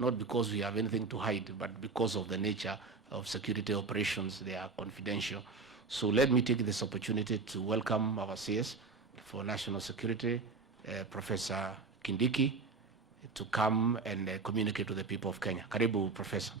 Not because we have anything to hide, but because of the nature of security operations, they are confidential. So let me take this opportunity to welcome our CS for National Security, Professor Kindiki, to come and communicate to the people of Kenya. Karibu, Professor.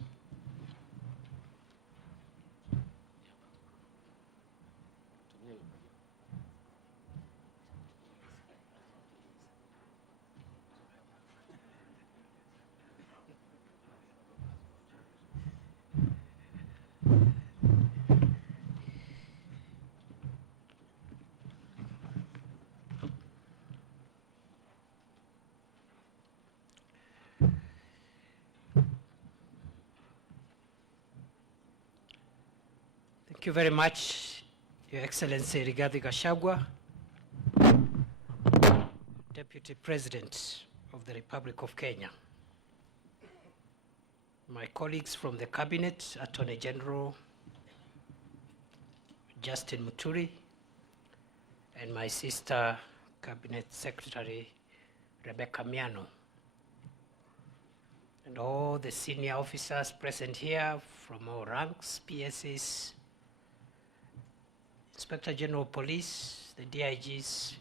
Thank you very much, Your Excellency Gachagua, Deputy President of the Republic of Kenya. My colleagues from the Cabinet, Attorney General Justin Muturi, and my sister, Cabinet Secretary Rebecca Miano, and all the senior officers present here from all ranks, PSs, Inspector General of Police, the DIGs,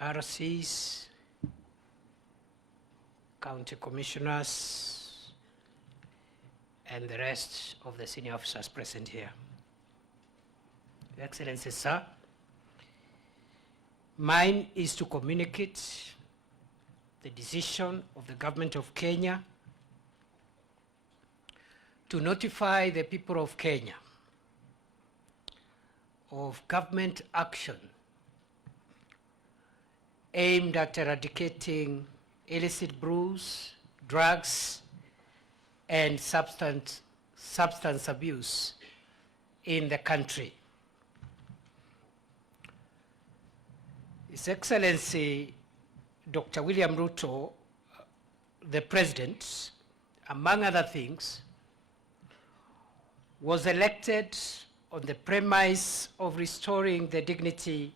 RCs, county commissioners, and the rest of the senior officers present here. Your Excellency, sir, mine is to communicate the decision of the government of Kenya to notify the people of Kenya of government action aimed at eradicating illicit brews, drugs, and substance abuse in the country. His Excellency Dr. William Ruto, the President, among other things, was elected on the premise of restoring the dignity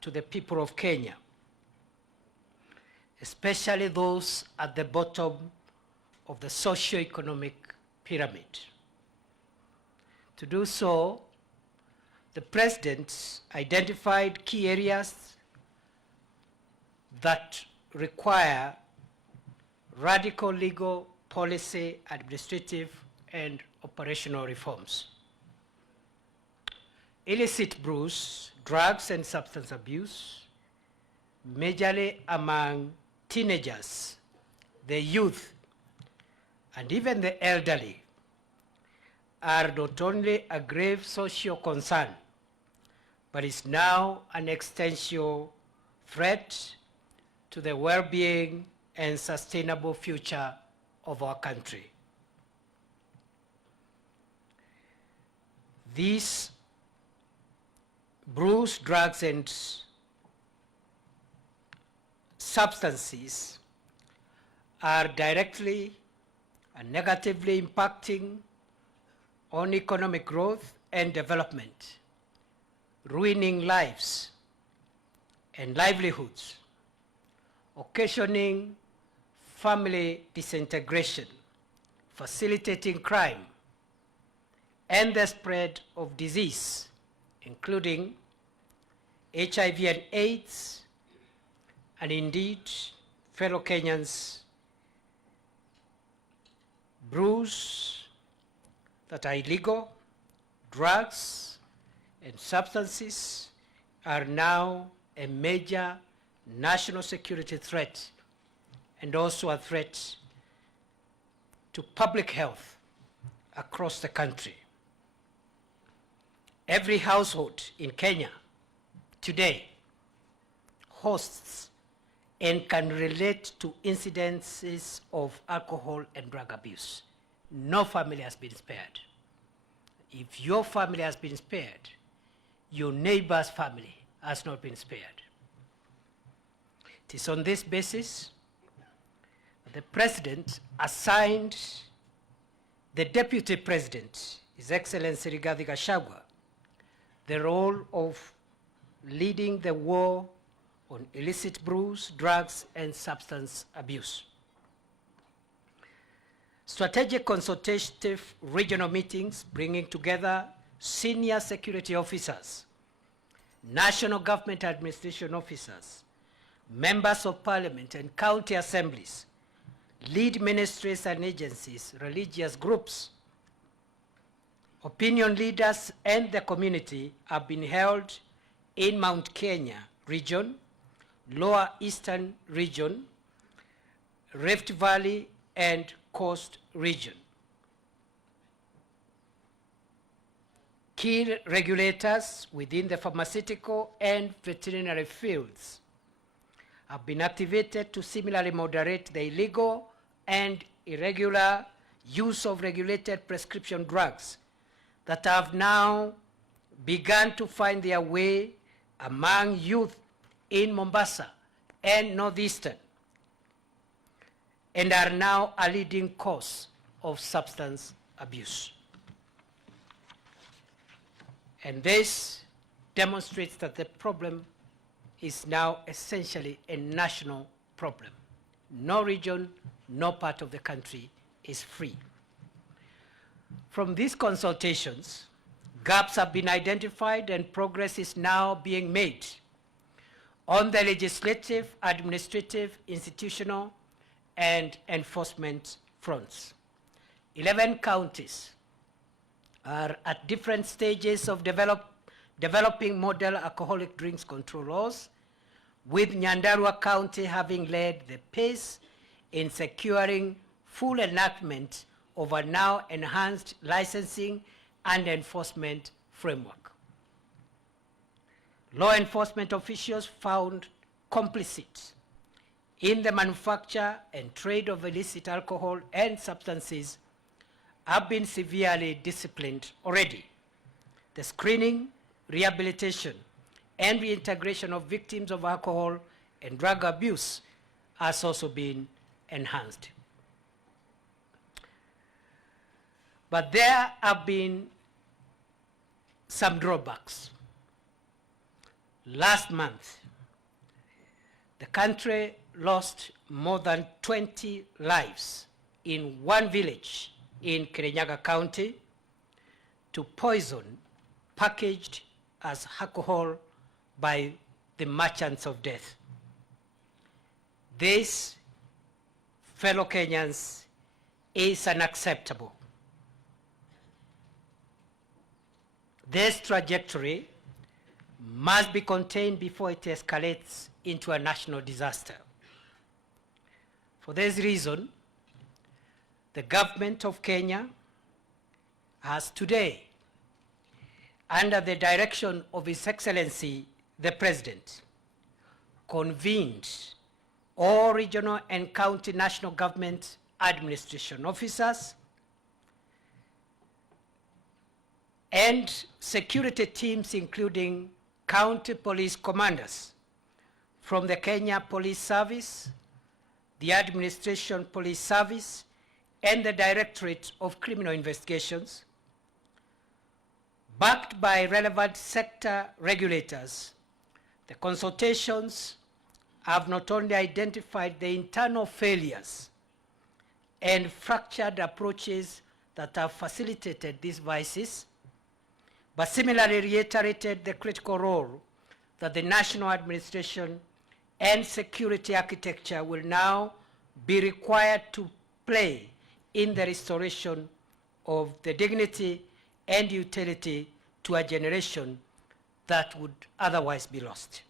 to the people of Kenya, especially those at the bottom of the socio-economic pyramid. To do so, the President identified key areas that require radical legal, policy, administrative, and operational reforms. Illicit brews, drugs, and substance abuse, majorly among teenagers, the youth, and even the elderly, are not only a grave social concern, but is now an existential threat to the well-being and sustainable future of our country. These brews, drugs, and substances are directly and negatively impacting on economic growth and development, ruining lives and livelihoods, occasioning family disintegration, facilitating crime, and the spread of disease, including HIV and AIDS, and indeed, fellow Kenyans, brews that are illegal, drugs, and substances are now a major national security threat and also a threat to public health across the country. Every household in Kenya today hosts and can relate to incidences of alcohol and drug abuse. No family has been spared. If your family has been spared, your neighbor's family has not been spared. It is on this basis that the President assigned the Deputy President, His Excellency Gachagua, the role of leading the war on illicit brews, drugs, and substance abuse. Strategic consultative regional meetings bringing together senior security officers, national government administration officers, members of parliament and county assemblies, lead ministries and agencies, religious groups, opinion leaders, and the community have been held in Mount Kenya region, Lower Eastern region, Rift Valley, and Coast region. Key regulators within the pharmaceutical and veterinary fields have been activated to similarly moderate the illegal and irregular use of regulated prescription drugs that have now begun to find their way among youth in Mombasa and Northeastern, and are now a leading cause of substance abuse. And this demonstrates that the problem is now essentially a national problem. No region, no part of the country is free. From these consultations, gaps have been identified and progress is now being made on the legislative, administrative, institutional, and enforcement fronts. 11 counties are at different stages of developing model alcoholic drinks control laws, with Nyandarua County having led the pace in securing full enactment of a now enhanced licensing and enforcement framework. Law enforcement officials found complicit in the manufacture and trade of illicit alcohol and substances have been severely disciplined already. The screening, rehabilitation, and reintegration of victims of alcohol and drug abuse has also been enhanced. But there have been some drawbacks. Last month, the country lost more than 20 lives in one village in Kirinyaga County to poison packaged as alcohol by the merchants of death. This, fellow Kenyans, is unacceptable. This trajectory must be contained before it escalates into a national disaster. For this reason, the government of Kenya has today, under the direction of His Excellency the President, convened all regional and county national government administration officers and security teams, including county police commanders from the Kenya Police Service, the Administration Police Service, and the Directorate of Criminal Investigations, backed by relevant sector regulators. The consultations have not only identified the internal failures and fractured approaches that have facilitated these vices, but similarly reiterated the critical role that the national administration and security architecture will now be required to play in the restoration of the dignity and utility to a generation that would otherwise be lost.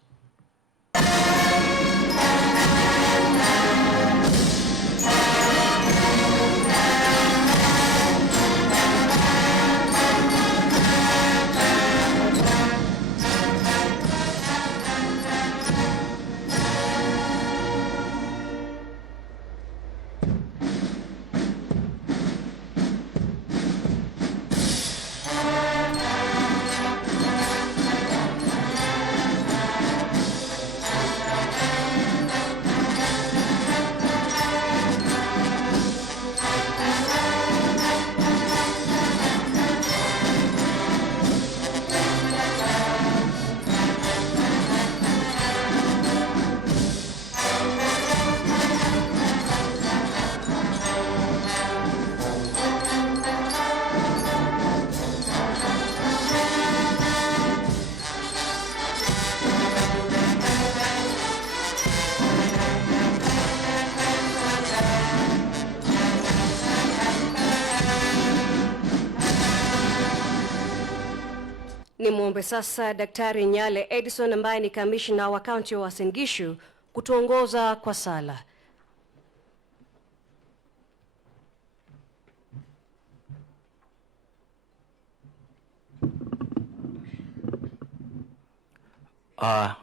Niombe sasa Daktari Nyale Edison ambaye ni kamishna wa kaunti wa Uasin Gishu kutuongoza kwa sala.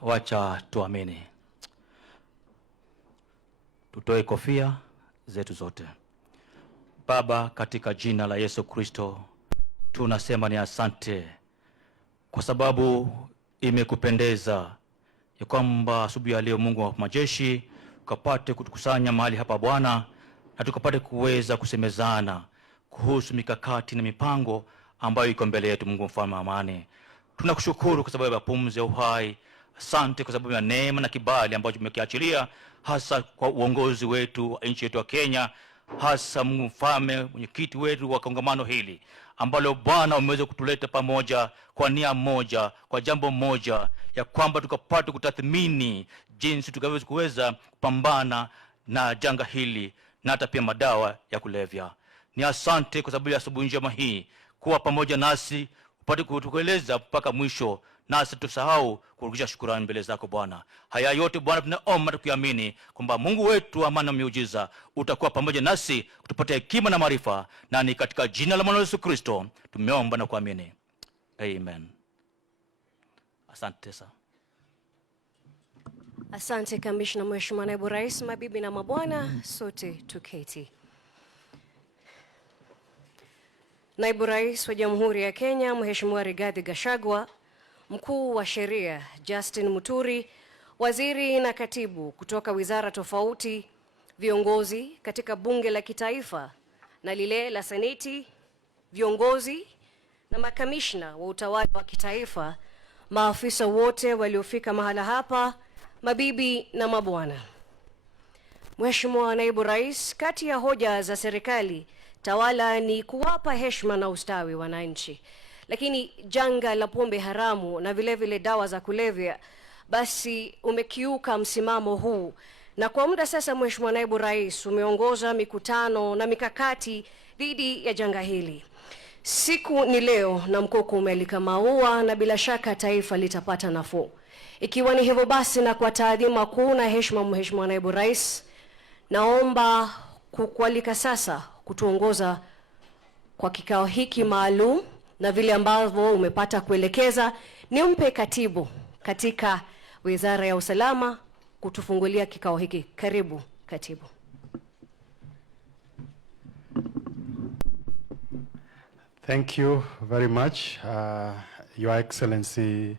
Wacha tuamini. Tutoe kofia zetu zote. Baba, katika jina la Yesu Kristo, tunasema ni asante kwa sababu imekupendeza ya kwamba asubuhi ya leo Mungu wa majeshi ukapate kutukusanya mahali hapa Bwana, na tukapate kuweza kusemezana kuhusu mikakati na mipango ambayo iko mbele yetu. Mungu mfalme wa amani, tunakushukuru kwa sababu ya pumzi ya uhai. Asante kwa sababu ya neema na kibali ambacho tumekiachilia hasa kwa uongozi wetu wa nchi yetu ya Kenya, hasa Mungu mfalme, mwenyekiti wetu wa kongamano hili ambalo Bwana umeweza kutuleta pamoja kwa nia moja, kwa jambo moja, ya kwamba tukapate kutathmini jinsi tukaweza kupambana na janga hili na hata pia madawa ya kulevya. Ni asante kwa sababu ya asubuhi njema hii kuwa pamoja nasi, upate kutueleza mpaka mwisho, nasi tusahau kurudisha shukrani mbele zako Bwana. Haya yote Bwana tunaomba na kuamini kwamba Mungu wetu wa amani na miujiza utakuwa pamoja nasi kutupatia hekima na maarifa, na ni katika jina la Mwana Yesu Kristo tumeomba na kuamini. Amen. Asante sana. Asante kamishna. Mheshimiwa Naibu Rais, mabibi na mabwana, sote tuketi. Naibu Rais wa Jamhuri ya Kenya Mheshimiwa Rigathi Gachagua, Mkuu wa Sheria Justin Muturi, waziri na katibu kutoka wizara tofauti, viongozi katika bunge la kitaifa na lile la seneti, viongozi na makamishna wa utawala wa kitaifa, maafisa wote waliofika mahala hapa, mabibi na mabwana. Mheshimiwa Naibu Rais, kati ya hoja za serikali tawala ni kuwapa heshima na ustawi wananchi, lakini janga la pombe haramu na vile vile dawa za kulevya basi umekiuka msimamo huu, na kwa muda sasa Mheshimiwa Naibu Rais umeongoza mikutano na mikakati dhidi ya janga hili. Siku ni leo na mkoko umelika maua, na bila shaka taifa litapata nafuu. Ikiwa ni hivyo basi, na kwa taadhima kuu na heshima Mheshimiwa Naibu Rais, naomba kukualika sasa kutuongoza kwa kikao hiki maalum, na vile ambavyo umepata kuelekeza, nimpe katibu katika Wizara ya Usalama kutufungulia kikao hiki. Karibu katibu. Thank you very much, Your Excellency,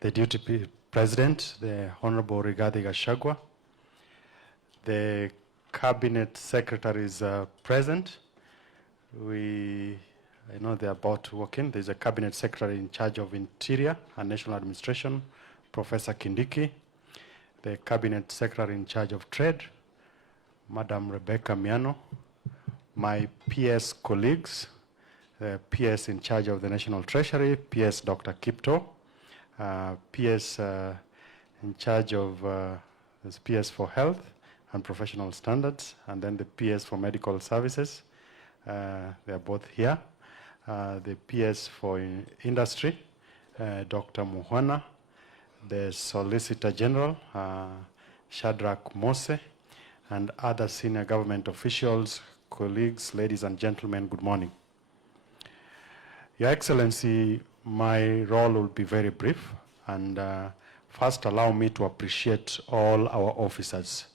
the Deputy President, the Honorable Rigathi Gachagua, the Cabinet Secretaries present. I know they're about to walk in. There's a Cabinet Secretary in charge of Interior and National Administration, Professor Kindiki, the Cabinet Secretary in charge of Trade, Madam Rebecca Miano, my PS colleagues, the PS in charge of the National Treasury, PS Dr. Kipto, PS in charge of this PS for Health and Professional Standards, and then the PS for Medical Services. They are both here. The PS for Industry, Dr. Muhwana, the Solicitor General, Shadrach Mose, and other senior government officials, colleagues, ladies and gentlemen, good morning. Your Excellency, my role will be very brief, and first allow me to appreciate all our officers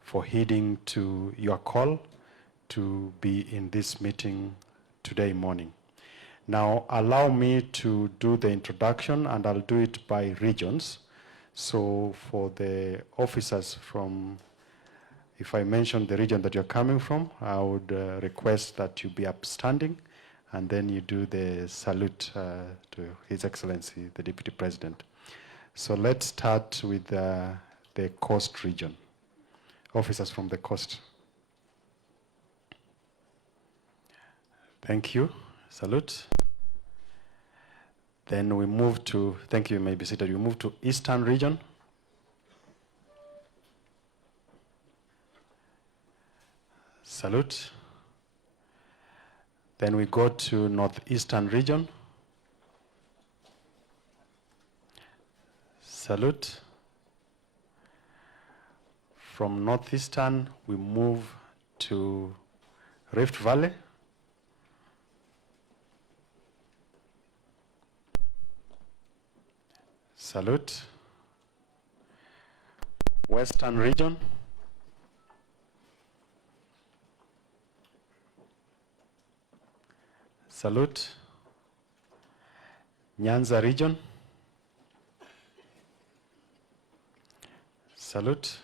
for heeding to your call to be in this meeting today morning. Now, allow me to do the introduction, and I'll do it by regions. So for the officers from, if I mention the region that you're coming from, I would request that you be upstanding, and then you do the salute to His Excellency, the Deputy President. So let's start with the Coast region. Officers from the Coast. Thank you. Salute. Then we move to, thank you, you may be seated. We move to Eastern region. Salute. Then we go to Northeastern region. Salute. From Northeastern, we move to Rift Valley. Salute. Western region. Salute. Nyanza region. Salute.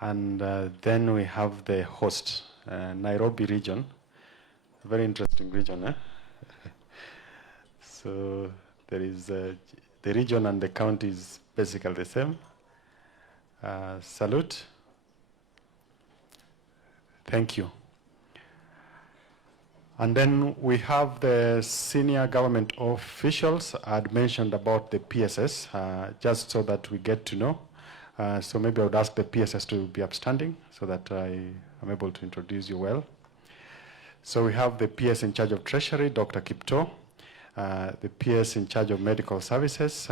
And then we have the host, Nairobi region. A very interesting region, eh? So there is the region and the county is basically the same. Salute. Thank you. And then we have the senior government officials. I had mentioned about the PSS, just so that we get to know. So maybe I would ask the PSS to be upstanding so that I am able to introduce you well. So we have the PS in charge of Treasury, Dr. Kipto, the PS in charge of Medical Services,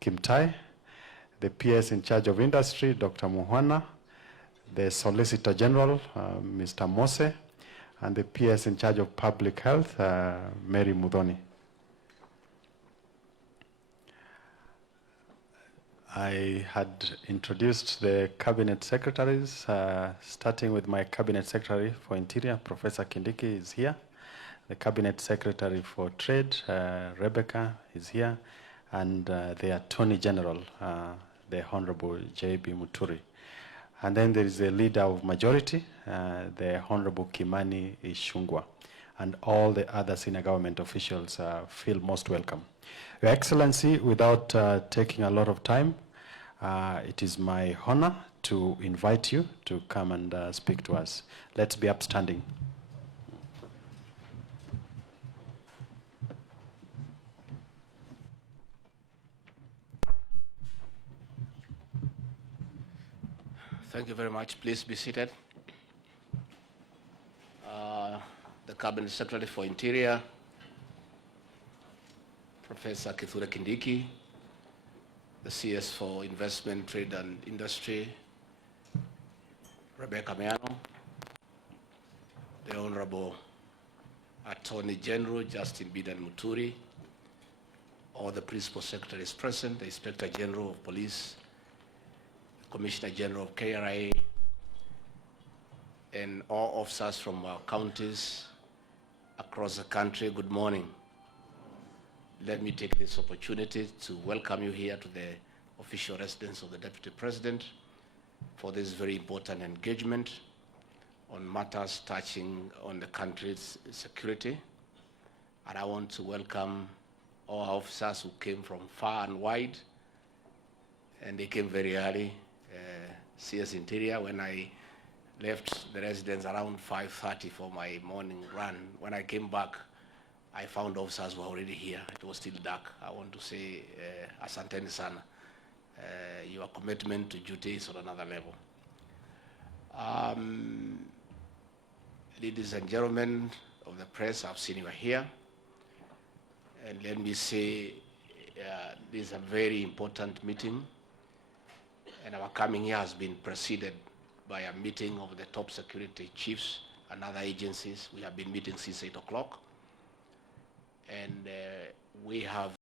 Kim Tai, the PS in charge of Industry, Dr. Muhwana, the Solicitor General, Mr. Mose, and the PS in charge of Public Health, Mary Mudhoni. I had introduced the cabinet secretaries, starting with my cabinet secretary for Interior, Professor Kindiki is here. The cabinet secretary for Trade, Rebecca is here, and the Attorney General, the Honorable J.B. Muturi. And then there is the leader of majority, the Honorable Kimani Ichung'wah, and all the other senior government officials feel most welcome. Your Excellency, without taking a lot of time, it is my honor to invite you to come and speak to us. Let's be upstanding. Thank you very much. Please be seated. The Cabinet Secretary for Interior, Professor Kithure Kindiki, the CS for Investment, Trade and Industry, Rebecca Meano, the Honorable Attorney General Justin Bidan Muturi, all the Principal Secretaries present, the Inspector General of Police, the Commissioner General of KRA, and all officers from our counties across the country, good morning. Let me take this opportunity to welcome you here to the official residence of the Deputy President for this very important engagement on matters touching on the country's security. And I want to welcome all our officers who came from far and wide, and they came very early. CS Interior, when I left the residence around 5:30 for my morning run, when I came back, I found officers were already here. It was still dark. I want to say, asanteni sana. Your commitment to duty is on another level. Ladies and gentlemen of the press, I've seen you are here. And let me say, this is a very important meeting. And our coming here has been preceded by a meeting of the top security chiefs and other agencies. We have been meeting since 8 o'clock. And we have